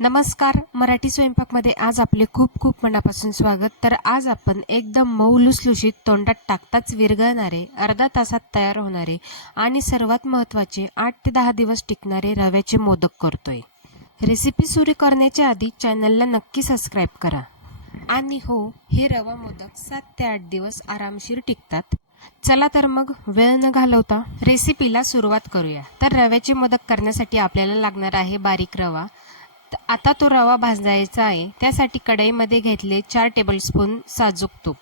नमस्कार. मराठी स्वयंपाकमध्ये आज आपले खूप खूप मनापासून स्वागत. तर आज आपण एकदम मऊ लुसलुशीत तोंडात टाकताच विरघळणारे अर्धा तासात तयार होणारे आणि सर्वात महत्त्वाचे आठ ते दहा दिवस टिकणारे रव्याचे मोदक करतोय. रेसिपी सुरू करण्याच्या आधी चॅनलला नक्की सबस्क्राईब करा. आणि हो हे रवा मोदक सात ते आठ दिवस आरामशीर टिकतात. चला तर मग वेळ न घालवता रेसिपीला सुरुवात करूया. तर रव्याचे मोदक करण्यासाठी आपल्याला लागणार आहे बारीक रवा आता तो रवा भाजायचा आहे. त्यासाठी कढईमध्ये घेतले चार टेबलस्पून साजूक तूप.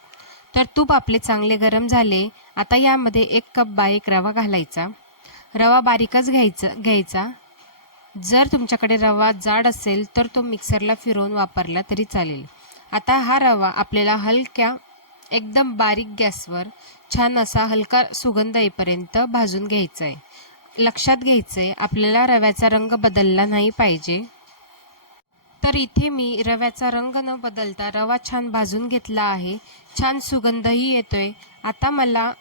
तर तूप आपले चांगले गरम झाले. आता यामध्ये एक कप बारीक रवा घालायचा. रवा बारीकच घ्यायचा घ्यायचा. जर तुमच्याकडे रवा जाड असेल तर तो मिक्सरला फिरवून वापरला तरी चालेल. आता हा रवा आपल्याला हलक्या एकदम बारीक गॅसवर छान असा हलका सुगंध येईपर्यंत भाजून घ्यायचा आहे लक्षात घ्यायचं आहे आपल्याला रव्याचा रंग बदलला नाही पाहिजे. तर इथे मी रव्याचा रंग न बदलता रवा छान भाजून घेतला आहे. छान सुगंधही येतोय. आता मला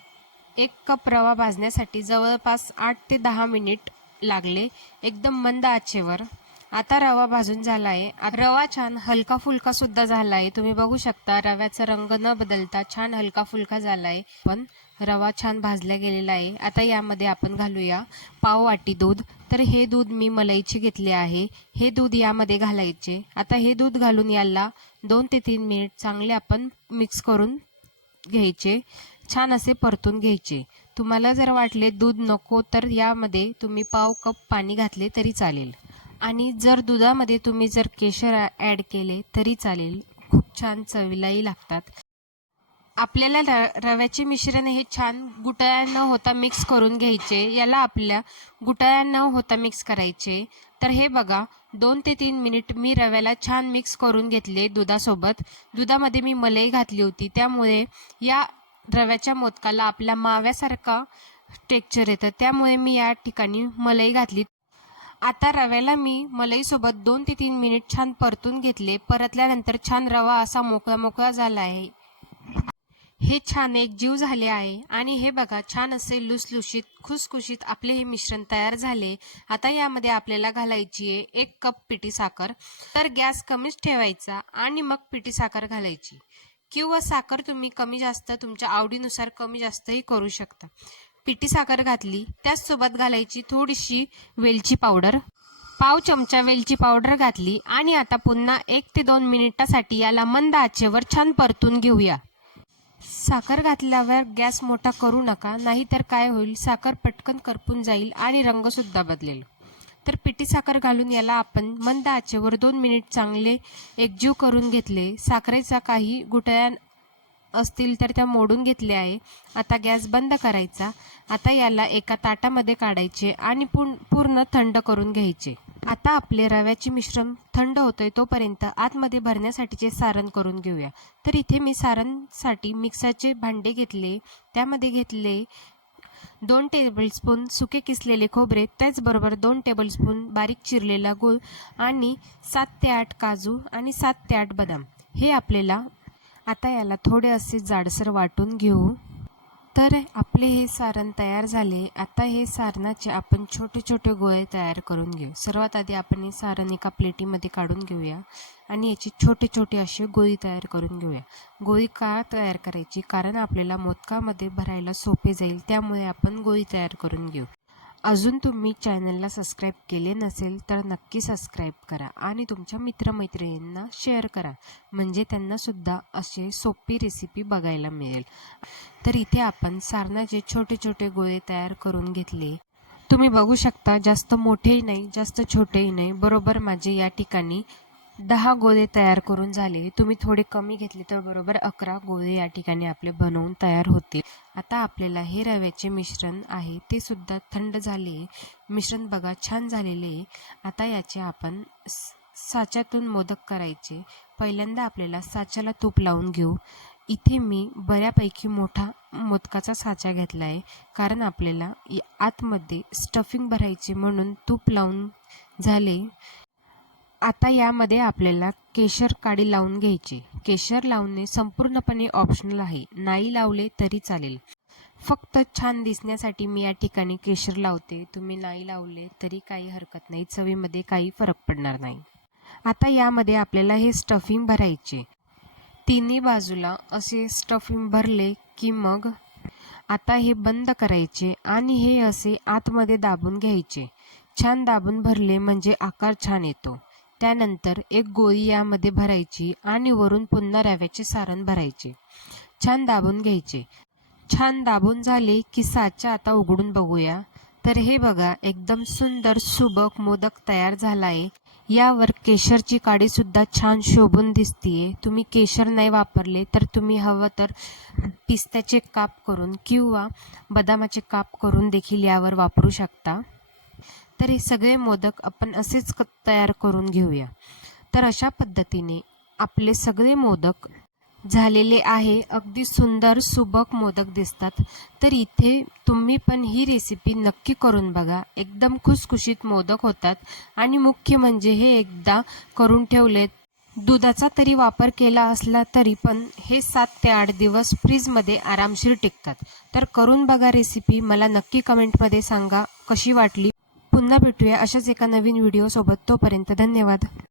एक कप रवा भाजण्यासाठी जवळपास आठ ते दहा मिनिट लागले. एकदम मंद आचेवर. आता रवा भाजून झाला आहे रवा छान हलका फुलका सुद्धा झाला आहे तुम्ही बघू शकता रव्याचा रंग न बदलता छान हलका फुलका झाला आहे पण रवा छान भाजला गेलेला आहे. आता यामध्ये आपण घालूया पाव वाटी दूध. तर हे दूध मी मलईचे घेतले आहे. हे दूध यामध्ये घालायचे. आता हे दूध घालून याला दोन ते तीन मिनिट चांगले आपण मिक्स करून घ्यायचे. छान असे परतून घ्यायचे. तुम्हाला जर वाटले दूध नको तर यामध्ये तुम्ही पाव कप पाणी घातले तरी चालेल. आणि जर दुधामध्ये तुम्ही जर केशर ॲड केले तरी चालेल. खूप छान चवीलाही लागतात. आपल्याला र रव्याचे मिश्रण हे छान गुटळ्या न होता मिक्स करून घ्यायचे. याला आपल्या गुटळ्या न होता मिक्स करायचे. तर हे बघा दोन ते तीन मिनिट मी रव्याला छान मिक्स करून घेतले दुधासोबत. दुधामध्ये मी मलई घातली होती. त्यामुळे या रव्याच्या मोदकाला आपल्या माव्यासारखा टेक्चर येतं. त्यामुळे मी या ठिकाणी मलई घातली. आता रव्याला मी मलईसोबत दोन ते तीन मिनिट छान परतून घेतले. परतल्यानंतर छान रवा असा मोकळा मोकळा झाला आहे. हे छान एक जीव झाले आहे. आणि हे बघा छान असे लुसलुशीत खुसखुशीत आपले हे मिश्रण तयार झाले. आता यामध्ये आपल्याला घालायची आहे एक कप पिठी साखर. तर गॅस कमीच ठेवायचा आणि मग पिठी साखर घालायची. किंवा साखर तुम्ही कमी जास्त तुमच्या आवडीनुसार कमी जास्तही करू शकता. पिठी साखर घातली त्याचसोबत घालायची थोडीशी वेलची पावडर. पाव चमचा वेलची पावडर घातली आणि आता पुन्हा एक ते दोन मिनिटासाठी याला मंद आचेवर छान परतून घेऊया. साखर घातल्यावर गॅस मोठा करू नका नाहीतर काय होईल? साखर पटकन करपून जाईल आणि रंगसुद्धा बदलेल. तर पिठी साखर घालून याला आपण मंद आचेवर दोन मिनिट चांगले एकजीव करून घेतले. साखरेचा काही गुटळ्या असतील तर त्या मोडून घेतल्या आहे. आता गॅस बंद करायचा. आता याला एका ताटामध्ये काढायचे आणि पूर्ण पूर्ण थंड करून घ्यायचे. आता आपले रव्याचे मिश्रण थंड होतंय तोपर्यंत आतमध्ये भरण्यासाठीचे सारण करून घेऊया. तर इथे मी सारणसाठी मिक्सरचे भांडे घेतले. त्यामध्ये घेतले दोन टेबलस्पून सुके किसलेले खोबरे त्याचबरोबर दोन टेबलस्पून बारीक चिरलेला गूळ आणि सात ते आठ काजू आणि सात ते आठ बदाम. हे आपल्याला आता याला थोडे असे जाडसर वाटून घेऊ. तर आपले हे सारण तयार झाले. आता हे सारणाचे आपण छोटे छोटे गोळे तयार करून घेऊ. सर्वात आधी आपण हे सारण एका प्लेटीमध्ये काढून घेऊया आणि याचे छोटे छोटे असे गोळी तयार करून घेऊया. गोळी का तयार करायची? कारण आपल्याला मोदकामध्ये भरायला सोपे जाईल. त्यामुळे आपण गोळी तयार करून घेऊ. अजून तुम्ही चॅनलला सबस्क्राईब केले नसेल तर नक्की सबस्क्राईब करा आणि तुमच्या मित्रमैत्रिणींना शेअर करा. म्हणजे त्यांनासुद्धा असे सोपी रेसिपी बघायला मिळेल. तर इथे आपण सारणाचे छोटे छोटे गोळे तयार करून घेतले तुम्ही बघू शकता जास्त मोठेही नाही जास्त छोटेही नाही. बरोबर माझे या ठिकाणी दहा गोळे तयार करून झाले. तुम्ही थोडे कमी घेतले तर बरोबर अकरा गोळे या ठिकाणी आपले बनवून तयार होतील. आता आपल्याला हे रव्याचे मिश्रण आहे ते सुद्धा थंड झाले. मिश्रण बघा छान झालेले आहे. आता याचे आपण स- साच्यातून मोदक करायचे. पहिल्यांदा आपल्याला साच्याला तूप लावून घेऊ. इथे मी बऱ्यापैकी मोठा मोदकाचा साचा घेतला आहे कारण आपल्याला आतमध्ये स्टफिंग भरायची म्हणून तूप लावून झाले. आता यामध्ये आपल्याला केशर काडी लावून घ्यायची. केशर लावणे संपूर्णपणे ऑप्शनल आहे. नाही लावले तरी चालेल. फक्त छान दिसण्यासाठी मी या ठिकाणी केशर लावते. तुम्ही नाही लावले तरी काही हरकत नाही. चवीमध्ये काही फरक पडणार नाही. आता यामध्ये आपल्याला हे स्टफिंग भरायचे. तिन्ही बाजूला असे स्टफिंग भरले की मग आता हे बंद करायचे आणि हे असे आतमध्ये दाबून घ्यायचे. छान दाबून भरले म्हणजे आकार छान येतो. त्यानंतर एक गोळी यामध्ये भरायची आणि वरून पुन्हा रव्याचे सारण भरायचे. छान दाबून घ्यायचे. छान दाबून झाले की साचा आता उघडून बघूया. तर हे बघा एकदम सुंदर सुबक मोदक तयार झाला आहे यावर केशरची काडी सुद्धा छान शोभून दिसतीये. तुम्ही केशर नाही वापरले तर तुम्ही हवं तर पिस्त्याचे काप करून किंवा बदामाचे काप करून देखील यावर वापरू शकता. तर हे सगळे मोदक आपण असेच तयार करून घेऊया. तर अशा पद्धतीने आपले सगळे मोदक झालेले आहे. अगदी सुंदर सुबक मोदक दिसतात. तर इथे तुम्ही पण ही रेसिपी नक्की करून बघा. एकदम खुसखुशीत मोदक होतात. आणि मुख्य म्हणजे हे एकदा करून ठेवलेत. दुधाचा तरी वापर केला असला तरी पण हे सात ते आठ दिवस फ्रीजमध्ये आरामशीर टिकतात. तर करून बघा रेसिपी मला नक्की कमेंटमध्ये सांगा कशी वाटली. पुन्हा भेटूया अशाच एका नवीन व्हिडिओसोबत. तोपर्यंत धन्यवाद.